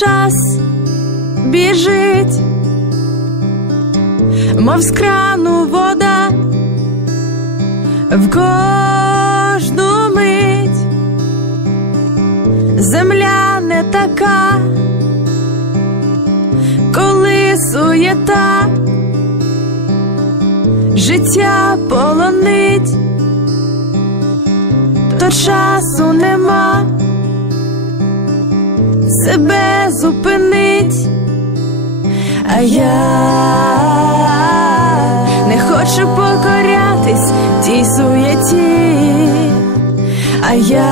час біжить, мов з крану вода в кожну мить, земля не така, коли суєта, життя полонить, то часу нема себе зупинить, а я не хочу покорятись тій суєті, а я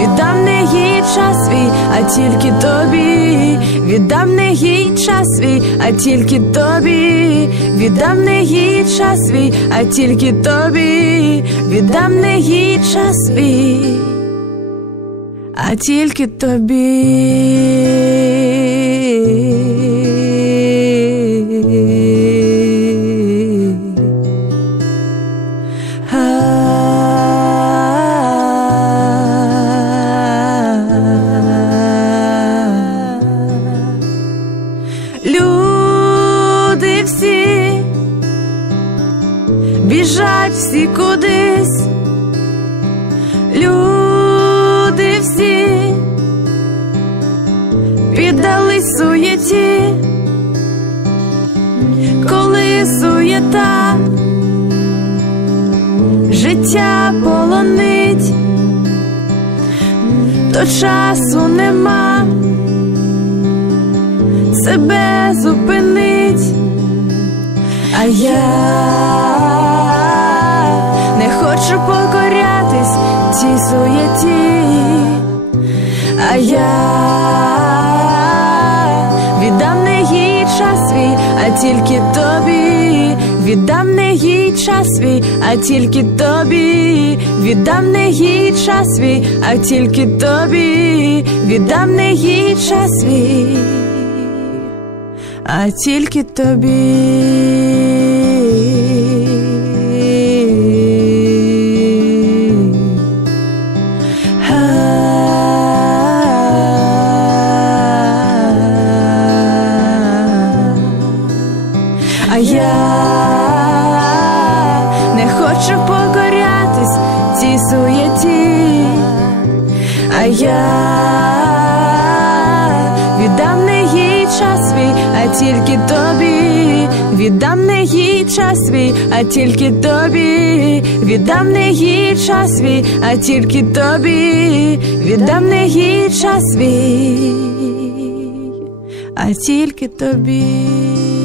віддам не їй час свій, а тільки тобі, віддам не їй час свій, а тільки тобі, віддам не їй час свій, а тільки тобі, віддам не їй час свій а тільки тобі. Люди всі біжать всі кудись. Життя полонить, то часу нема. Себе зупинить, а я не хочу покорятись. Цій суєті, а я а тільки тобі, віддам не їй час свій, а тільки тобі, віддам не їй час свій, а тільки тобі, віддам не їй час свій, а тільки тобі. Я не хочу покорятись цій суєті, а я віддам не їй час свій, а тільки тобі, віддам не їй час свій, а тільки тобі, віддам не їй час свій, а тільки тобі, віддам не їй час свій, а тільки тобі.